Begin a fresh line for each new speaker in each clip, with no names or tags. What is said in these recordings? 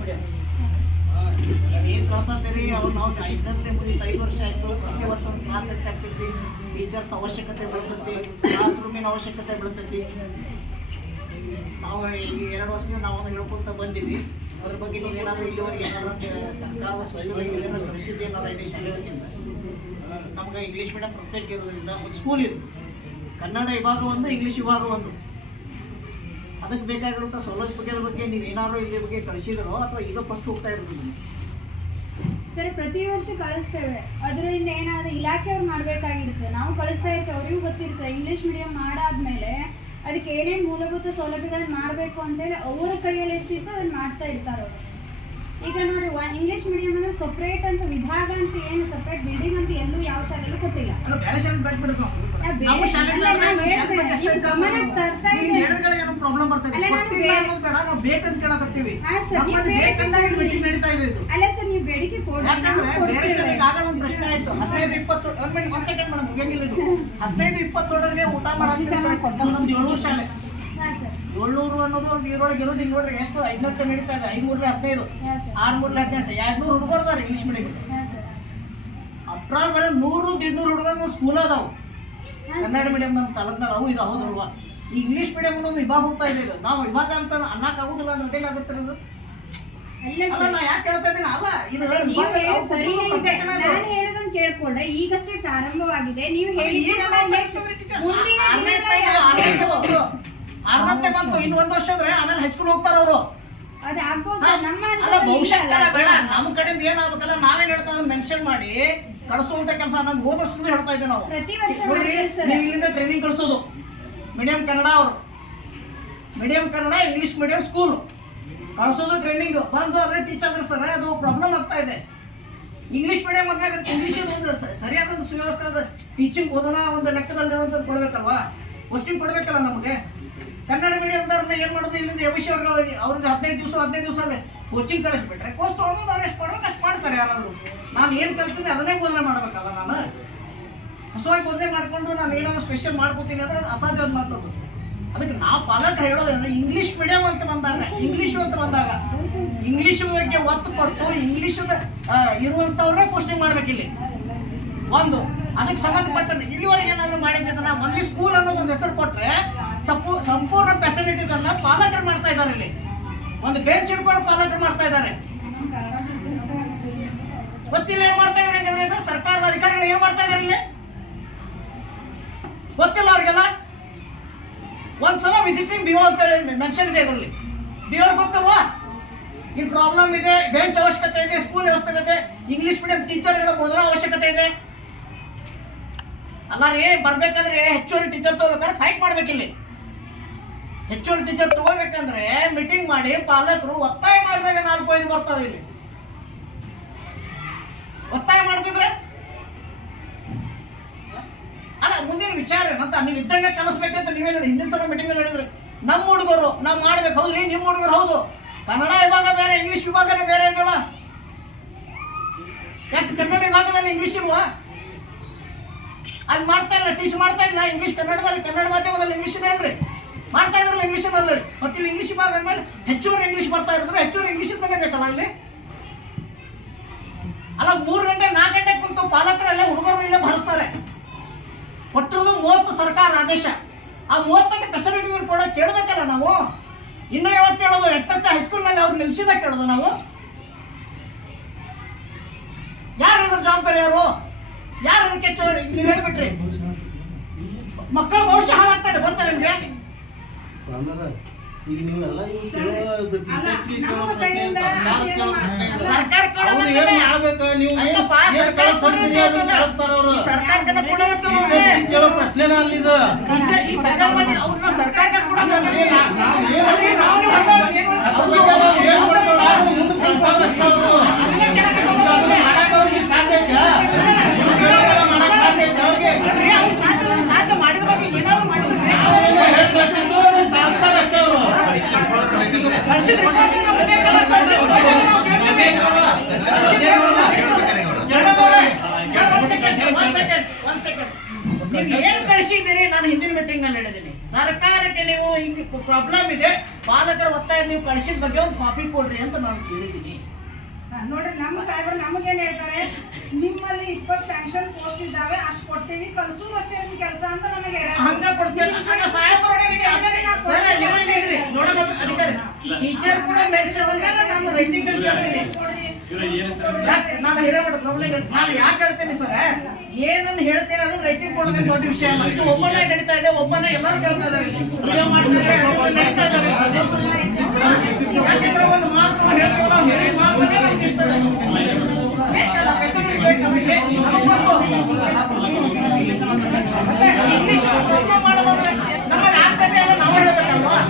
Medium ಏನ್ ಕಳ್ಸತ್ತೀರಿ ಅವ್ರು ನಾವು ಸೆಮ್ ಮುಗಿತು, ಐದು ವರ್ಷ ಆಯ್ತು. ಪ್ರತಿ ವರ್ಷ ಒಂದು ಕ್ಲಾಸ್ ಹೆಚ್ಚಾಗ್ತೈತಿ ಟೀಚರ್ಸ್ ಅವಶ್ಯಕತೆ ಬರ್ತೈತಿ ಕ್ಲಾಸ್ ರೂಮಿನ ಅವಶ್ಯಕತೆ ಬೀಳ್ತೈತಿ ನಾವು ಈಗ ಎರಡು ವರ್ಷದಿಂದ ನಾವು ಹೇಳ್ಕೊತ ಬಂದೀವಿ. ಅದ್ರ ಬಗ್ಗೆ ನೀವೇನಾದ್ರೂ ಇಲ್ಲಿವರೆಗೆ ಏನಾದ್ರು ಸರ್ಕಾರದ ಸಹಯೋಗ ಏನಾದ್ರು ಗಳಿಸಿದ್ದು ಏನಾದ್ರು ಇದೆ ಶಾಲೆಗಳಿಂದ ನಮ್ಗೆ ಇಂಗ್ಲೀಷ್ ಮೀಡಿಯಂ ಪ್ರತ್ಯೇಕ ಇರೋದ್ರಿಂದ, ಒಂದು ಸ್ಕೂಲ್ ಇತ್ತು. ಕನ್ನಡ ವಿಭಾಗ ಒಂದು ಇಂಗ್ಲೀಷ್ ವಿಭಾಗ ಒಂದು. ಅದಕ್ಕೆ ಬೇಕಾಗಿರುವಂಥ ಸೌಲಭ್ಯದ ಬಗ್ಗೆ ನೀವೇನಾದ್ರು ಇಲ್ಲಿ ಬಗ್ಗೆ ಕಳಿಸಿದ್ರೋ ಅಥವಾ ಈಗ ಫಸ್ಟ್ ಹೋಗ್ತಾ ಇರ್ತೀವಿ
ಸರ್, ಪ್ರತಿ ವರ್ಷ ಕಳಿಸ್ತೇವೆ. ಅದರಿಂದ ಏನಾದ್ರೆ ಇಲಾಖೆಯವ್ರು ಮಾಡಬೇಕಾಗಿರುತ್ತೆ. ನಾವು ಕಳಿಸ್ತಾ ಇರ್ತೇವೆ, ಅವ್ರಿಗೂ ಗೊತ್ತಿರ್ತದೆ ಇಂಗ್ಲೀಷ್ ಮೀಡಿಯಂ ಮಾಡಾದ್ಮೇಲೆ ಅದಕ್ಕೆ ಏನೇನು ಮೂಲಭೂತ ಸೌಲಭ್ಯಗಳನ್ನ ಮಾಡಬೇಕು ಅಂತೇಳಿ ಅವರ ಕೈಯಲ್ಲಿ ಎಷ್ಟಿರ್ತೋ ಅದನ್ನ ಮಾಡ್ತಾ ಇರ್ತಾರೆ ಅವರು. ಈಗ ನೋಡಿ ಇಂಗ್ಲೀಷ್ ಮೀಡಿಯಂ ಅಂದ್ರೆ ಸಪ್ರೇಟ್ ಅಂತ ವಿಭಾಗ ಅಂತ ಏನು ಸಪ್ರೇಟ್ ಬಿಲ್ಡಿಂಗ್ ಶಾಲೆಯಲ್ಲೂ ಕೊಟ್ಟಿಲ್ಲ.
ಅಲ್ಲ,
ಸರ್, ನೀವು ಬೇಡಿಕೆ
ಹದಿನೈದು ಇಪ್ಪತ್ತೊಳಗೆ ಊಟ ಮಾಡೋದು ಏಳ್ನೂರು ಶಾಲೆ. ಏಳ್ನೂರು ಅನ್ನೋದು ಒಂದು ಇದ್ರೊಳಗೆ ಇರೋದು ಈಗ ನೋಡ್ರಿ ಎಷ್ಟು ಐದನತ್ತೆ ನಡೀತಾ ಇದೆ. ಐನೂರ್ಲೆ ಹದಿನೈದು ಆರ್ನೂರ್ಲೆ ಹದಿನೆಂಟು ಎರಡ್ನೂರು ನೂರು ಹುಡುಗರು ಅದಾರ ಇಂಗ್ಲೀಷ್ ಮೀಡಿಯಂ ಅಪ್ರಾಲ್ ಬರೀ ನೂರು ದಿಡ್ನೂರು ಹುಡುಗರು ಸ್ಕೂಲ್ ಅದಾವು. ಕನ್ನಡ ಮೀಡಿಯಂ ನಮ್ಮ ತಾಲೂಕ್ನಾಗ ಅವು ಇದು ಹೌದಲ್ವಾ ಈ ಇಂಗ್ಲೀಷ್ ಮೀಡಿಯಂ ಒಂದು ವಿಭಾಗ ಹೋಗ್ತಾ ಇದೆ ಇದು ನಾವು ವಿಭಾಗ ಅಂತ ಅನ್ನಕ್ಕೆ ಆಗುದಿಲ್ಲ ಅಂದ್ರೆ ಏನಾಗುತ್ತೆ ಇದು
ಅಲ್ಲ
ಅಲ್ಲ
ಸರ್.
ನಾ ಯಾಕೆ ಹೇಳ್ತಾ ಇದ್ದೀನಿ? ಇದು
ನೀವು
ವಿಭಾಗ
ಹೇಳೋದು ಇದೆ.
ಅದು.
ನಾನು ಹೇಳೋದನ್ನ ಕೇಳ್ಕೊಂಡ್ರೆ ಈಗಷ್ಟೇ ಪ್ರಾರಂಭವಾಗಿದೆ. ನೀವು ಹೇಳಿದ್ರೆ
ಆರನೇ ಬಂತು. ಇನ್ನು ಒಂದು ವರ್ಷ ಆದ್ರೆ ಆಮೇಲೆ ಹೈಸ್ಕೂಲ್ ಹೋಗ್ತಾರ ಅವರು.
ನಮ್ಮ
ಬೇಡ. ನಮ್ಮ ಕಡೆಯಿಂದ ಏನಾಗಬೇಕಲ್ಲ ನಾವೇನ್ ಹೇಳ್ತಾ ಮೆನ್ಷನ್ ಮಾಡಿ. ಕಳಿಸುವಂತ ಕೆಲಸ ನಮ್ಗೆ ಹೋದ ವರ್ಷದಿಂದ ಹೇಳ್ತಾ ಇದ್ದೇವೆ ನಾವು.
ಪ್ರತಿ ವರ್ಷ
ನೋಡ್ರಿ
ಮಾಡ್ತೀವಿ ಸರ್.
ನೀವು ಇಲ್ಲಿಂದ ಟ್ರೈನಿಂಗ್ ಕಳಿಸೋದು. ಮೀಡಿಯಂ ಕನ್ನಡ ಅವರು. Medium Kannada English medium school ಕಳಿಸೋದು ಟ್ರೈನಿಂಗ್ ಬಂದು ಅದೇ ಟೀಚರ್ ಆದ್ರೆ ಸರ್ ಅದು ಪ್ರಾಬ್ಲಮ್ ಆಗ್ತಾ ಇದೆ. ಇಂಗ್ಲಿಷ್ ಮೀಡಿಯಂ ಅಂದಾಗ ಇಂಗ್ಲಿಷ್ ಒಂದು ಸ- ಸರಿಯಾದ ಒಂದು ಸುವ್ಯವಸ್ಥೆ ಅದ. ಟೀಚಿಂಗ್ ಓದೋಣ ಒಂದು ಲೆಕ್ಕದಲ್ಲಿ ಇರೋಂಥದ್ದು ಕೊಡ್ಬೇಕಲ್ವಾ? ಪೋಸ್ಟಿಂಗ್ ಕೊಡ್ಬೇಕಲ್ಲ ನಮಗೆ? ಕನ್ನಡ ಮೀಡಿಯಂದವ್ರನ್ನ ಏನ್ ಮಾಡೋದು? ಇಲ್ಲಿಂದ ಎಬಿಸಿ ಅವ್ರಿಗೆ ಅವ್ರಿಗೆ ಹದಿನೈದು ದಿವಸ ಹದಿನೈದು ದಿವಸ ಕೋಚಿಂಗ್ ಕಳಿಸ್ಬಿಟ್ರೆ ಕೋರ್ಸ್ ತೊಗೊಂಡು ಅವ್ರು ಎಷ್ಟು ಮಾಡ್ಬೇಕು ಅಷ್ಟು ಮಾಡ್ತಾರೆ ಯಾರಾದ್ರು. ನಾನು ಏನು ಕಲ್ತೀನಿ ಅದನ್ನೇ ಬೋಧನೆ ಮಾಡ್ಬೇಕಲ್ಲ ನಾನು? ಹೊಸವಾಗಿ ಬೋಧನೆ ಮಾಡ್ಕೊಂಡು ನಾನು ಏನಾದ್ರು ಸ್ಪೆಷಲ್ ಮಾಡ್ಕೋತೀನಿ ಅಂದ್ರೆ ಅದು ಅಂತ ಮಾತ್ರ ಅದಕ್ಕೆ ನಾವು ಪಾಲಕರು ಹೇಳೋದಂದ್ರೆ ಇಂಗ್ಲೀಷ್ ಮೀಡಿಯಂ ಅಂತ ಬಂದಾಗ ಇಂಗ್ಲೀಷ್ ಅಂತ ಬಂದಾಗ ಇಂಗ್ಲೀಷ್ ಬಗ್ಗೆ ಒತ್ತು ಕೊಟ್ಟು ಇಂಗ್ಲೀಷ್ ಇರುವಂತವ್ರನ್ನೇ ಪೋಸ್ಟಿಂಗ್ ಮಾಡ್ಬೇಕಿಲ್ಲಿ ಒಂದು, ಅದಕ್ಕೆ ಸಂಬಂಧಪಟ್ಟಂತೆ ಇಲ್ಲಿವರೆಗೆ ಏನಾದ್ರು ಮಾಡಿದ್ರೆ ಒಂದು ಸ್ಕೂಲ್ ಅನ್ನೋದು ಒಂದು ಹೆಸರು ಕೊಟ್ಟರೆ ಸಪೂ, ಸಂಪೂರ್ಣ ಫೆಸಿಲಿಟೀಸ್ ಅನ್ನ ಪಾಲಕರು ಮಾಡ್ತಾ ಇದ್ದಾರೆ ಇಲ್ಲಿ. ಒಂದು ಬೆಂಚ್ ಹಿಡ್ಕೊಂಡು ಪಾಲಕರು ಮಾಡ್ತಾ ಇದ್ದಾರೆ. ಗೊತ್ತಿಲ್ಲ ಏನ್ ಮಾಡ್ತಾ ಇದಾರೆ ಇದು? ಸರ್ಕಾರದ ಅಧಿಕಾರಿಗಳು ಏನ್ ಮಾಡ್ತಾ ಇದ್ದಾರೆ ಇಲ್ಲಿ? ಗೊತ್ತಿಲ್ಲ ಅವ್ರಿಗೆಲ್ಲ? ಒಂದ್ಸಲ ವಿಸಿಟಿಂಗ್ ಬಿ ಅಂತ ಹೇಳಿ ಮೆನ್ಷನ್ ಇದೆ ಇದರಲ್ಲಿ. ಬಿ ಅವ್ರಿಗೆ ಗೊತ್ತಲ್ವಾ? ಈ ಪ್ರಾಬ್ಲಮ್ ಇದೆ ಬೆಂಚ್ ಅವಶ್ಯಕತೆ ಇದೆ ಸ್ಕೂಲ್ ಅವಶ್ಯಕತೆ ಇದೆ ಇಂಗ್ಲಿಷ್ ಮೀಡಿಯಂ ಟೀಚರ್ಗಳ ಮೊದಲ ಅವಶ್ಯಕತೆ ಇದೆ. ಅಲ್ಲ ರೀ, ಬರ್ಬೇಕಾದ್ರೆ ಹೆಚ್ಚುವರಿ ಟೀಚರ್ ತಗೋಬೇಕಾದ್ರೆ ಫೈಟ್ ಮಾಡ್ಬೇಕಿಲ್ಲಿ. ಹೆಚ್ಚುವರಿ ಟೀಚರ್ ತಗೋಬೇಕಂದ್ರೆ ಮೀಟಿಂಗ್ ಮಾಡಿ ಪಾಲಕರು ಒತ್ತಾಯ ಮಾಡಿದಾಗ ನಾಲ್ಕು ಐದು ಬರ್ತಾವೆ ಇಲ್ಲಿ. ಒತ್ತಾಯ ಮಾಡ್ತಿದ್ರೆ? ಅಲ್ಲ, ಮುಂದಿನ ವಿಚಾರ ಏನಂತ, ನೀವು ಇದ್ದಂಗೆ ಕಲಿಸ್ಬೇಕಂತ ನೀವೇ ನೋಡಿ ಹಿಂದಿನ ಸಲ ಮೀಟಿಂಗ್ ಹೇಳಿದ್ರಿ, ನಮ್ಮ ಹುಡುಗರು ನಾವು ಮಾಡ್ಬೇಕು, ಹೌದ್ರಿ? ನಿಮ್ಮ ಹುಡುಗರು ಹೌದು. ಕನ್ನಡ ವಿಭಾಗ ಬೇರೆ ಇಂಗ್ಲಿಷ್ ವಿಭಾಗನೇ ಬೇರೆ ಇದಲ್ಲ ಯಾಕೆ ಕನ್ನಡ ವಿಭಾಗದಲ್ಲಿ ಇಂಗ್ಲಿಷ್ ಇಲ್ವಾ? ಅಲ್ಲಿ ಮಾಡ್ತಾ ಇಲ್ಲ ಟೀಚ್ ಮಾಡ್ತಾ ಇಲ್ಲ ಇಂಗ್ಲಿಷ್ ಕನ್ನಡದಲ್ಲಿ, ಕನ್ನಡ ಮಾಧ್ಯಮದಲ್ಲಿ ಇಂಗ್ಲಿಷ್ ಇದೆ ಅಲ್ರಿ? ಮಾಡ್ತಾ ಇದ್ರಲ್ಲ ಇಂಗ್ಲಿಷ್ ಅಲ್ರಿ ಮತ್ತೆ ಇಲ್ಲಿ ಇಂಗ್ಲಿಷ್ ಭಾಗ ಅಂದ್ಮೇಲೆ ಹೆಚ್ಚುವರಿ ಇಂಗ್ಲಿಷ್ ಬರ್ತಾ ಇದ್ರೆ ಹೆಚ್ಚುವರಿ ಇಂಗ್ಲಿಷ್ ತಾನೇ ಬೇಕಲ್ಲ ಇಲ್ಲಿ ಅಲ್ಲ, ಮೂರು ಗಂಟೆ, ನಾಲ್ಕು ಗಂಟೆ ಕುಂತು ಪಾಲಕರೆಲ್ಲ ಹುಡುಗರು ಇಲ್ಲೇ ಬಳಸ್ತಾರೆ. ಕೊಟ್ಟಿರೋದು ಮೂವತ್ತು ಸರ್ಕಾರ ಆದೇಶ. ಆ ಮೂವತ್ತಕ್ಕೆ ಫೆಸಿಲಿಟಿ ಕೂಡ ಕೇಳಬೇಕಲ್ಲ ನಾವು? ಇನ್ನೂ ಯಾವಾಗ ಕೇಳೋದು? ಎಟ್ಟಂತೆ ಹೈಸ್ಕೂಲ್ನಲ್ಲಿ ಅವ್ರು ನಿಲ್ಸಿದಾಗ ಕೇಳೋದು ನಾವು? ಯಾರು ಇದ್ರ ಜವಾಬ್ದಾರಿ ಯಾರು? ಯಾರು ಅದಕ್ಕೆ ನೀವು ಹೇಳ್ಬಿಟ್ರಿ. ಮಕ್ಕಳ ಭವಿಷ್ಯ ಹಾಳಾಗ್ತಾ ಇದೆ. ಗೊತ್ತಾ ನಿಮ್ಗೆ
ಈಗ ನೀವೆಲ್ಲ ಕೇಳೋ ಟೀಚರ್ಸ್ಗೆ ಕೇಳೋ
ನಮ್ಮ
ಪ್ರಶ್ನೆ
ಕೈಯಿಂದ
ಸರ್ಕಾರ ಕೇಳೋ ಪ್ರಶ್ನೆ
ಸರ್ಕಾರ ಕೇಳೋ
ಅವ್ರು
ಬಂದಿದೆ.
ಏನ್ ಮಾಡ್ಬೇಕು ನೀವು ಏನ್
ಅಲ್ಲಪ್ಪ,
ಏನ್
ಸರ್ಕಾರ
ಕಳ್ಸ್ಕೊಡ್ತೀರಿ ಅದನ್ನ ಕಳಿಸ್ತಾರ ಅವ್ರು
ಸರ್ಕಾರಕ್ಕೆ ಕೂಡ
ಟೀಚರ್ಸ್ ಕೇಳೋ ಪ್ರಶ್ನೆನ ಅಲ್ಲಿದು
ಟೀಚರ್ ಈ ಸರ್ಕಾರ ಮಾಡಿ ಅವ್ರನ್ನ ಸರ್ಕಾರಕ್ಕೆ ಕೂಡ
ಅಲ್ರಿ, ನಾವು ಏನ್
ಅಲ್ರಿ, ನಾವು
ಅದ್ರ ಬಗ್ಗೆ ನಾವು ಏನ್ ಮಾಡ್ತಾರೋ ಅದನ್ನ ಮುಂದೆ ಕಳ್ಸೋದಕ್ಕೆ ಅವ್ರು. ಅದನ್ನ ಮಾಡಕ್ ಅವ್ರಿಗೆ ಸಾಧ್ಯ ಐತಾ? ಇದೆಲ್ಲ ಮಾಡಕ್ ಸಾಧ್ಯ ಐತಾ ಅವ್ರಿಗೆ?
ಅಲ್ರಿ, ಅವ್ರು ಸಾಧ್ಯ ಸಾಧ್ಯ ಮಾಡಿದ ಬಗ್ಗೆ ಏನಾದ್ರು ಮಾಡಿದ್ರೆ
ಅವ್ರಿಗೆ ಹೇಳ್ ಕಳ್ಸಿದ್ದು ಅದನ್ನ ಕಳ್ಸ್ತಾರೆ ಅಷ್ಟೇ ಅವ್ರು.
ಕಳ್ಸಿದ್ರೆ ರಿಪೋರ್ಟ್ ನಮ್ಗೆ ಬೇಕಲ್ಲ, ಕಳ್ಸಿದ್ರೆ ನಾವು ಕೇಳ್ತೇವೆ. ಜಡದವ್ರೆ, ಸರ್, ಒಂದ್ ಸೆಕೆಂಡ್, ಒಂದ್ ಸೆಕೆಂಡ್, ಒಂದ್ ಸೆಕೆಂಡ್. ನೀವು ಏನ್ ಕಳಿಸಿದ್ದೀರಿ ನಾನು ಹಿಂದಿನ ಮೀಟಿಂಗ್ನಲ್ಲಿ ಹೇಳಿದ್ದೀನಿ ಸರ್ಕಾರಕ್ಕೆ ನೀವು ಹಿಂಗೆ ಪ್ರಾಬ್ಲಮ್ ಇದೆ ಪಾಲಕರ ಒತ್ತಾಯ ನೀವು ಕಳಿಸಿದ ಬಗ್ಗೆ ಒಂದು ಕಾಪಿ ಕೊಡ್ರಿ ಅಂತ ನಾನು ಕೇಳಿದ್ದೀನಿ
ನೋಡ್ರಿ, ನಮ್ಮ ಸಾಹೇಬರು ನಮಗೇನು ಹೇಳ್ತಾರೆ? ನಿಮ್ಮಲ್ಲಿ ಇಪ್ಪತ್ತು ಸ್ಯಾಂಕ್ಷನ್ ಪೋಸ್ಟ್ ಇದ್ದಾವೆ ಅಷ್ಟು ಕೊಡ್ತೀವಿ ಕಲ್ಸು ಅಷ್ಟೇ ನಿಮ್ ಕೆಲಸ ಅಂತ ನನಗೆ ಹೇಳ್ಯಾರ.
ಹಂಗ ಕೊಡ್ತೀವಿ ಟೀಚರ್ ಕೂಡ ನಮ್ಮ ರೈಟಿಂಗ್ ನಾನು ಹಿರೇಮಠ ಪ್ರಾಬ್ಲಮ್ ನಾನು ಯಾಕೆ ಹೇಳ್ತೇನೆ ಸರ್? ಏನನ್ನ ಹೇಳ್ತೇನೆ ಅದು ರೇಟಿಂಗ್ ಕೊಡೋದೇ ದೊಡ್ಡ ವಿಷಯ ಅಲ್ಲ. ಇದು ಒಬ್ಬನೇ ನಡೀತಾ ಇದೆ ಒಬ್ಬನೇ ಎಲ್ಲರೂ ಕೇಳ್ತಾ ಇದ್ದಾರೆ. ವಿಡಿಯೋ ಇದ್ದಾರೆ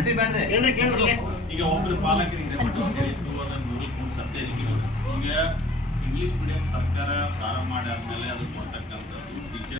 ಆದ್ಮೇಲೆ
ಈಗ ಒಬ್ರು ಪಾಲಕರಿಗೆ ಈಗ ಇಂಗ್ಲಿಷ್ ಮೀಡಿಯಂ ಸರ್ಕಾರ ಪ್ರಾರಂಭ ಮಾಡಾದ್ಮೇಲೆ ಅದು ಕೊಡ್ತಕ್ಕಂಥದ್ದು ಟೀಚರ್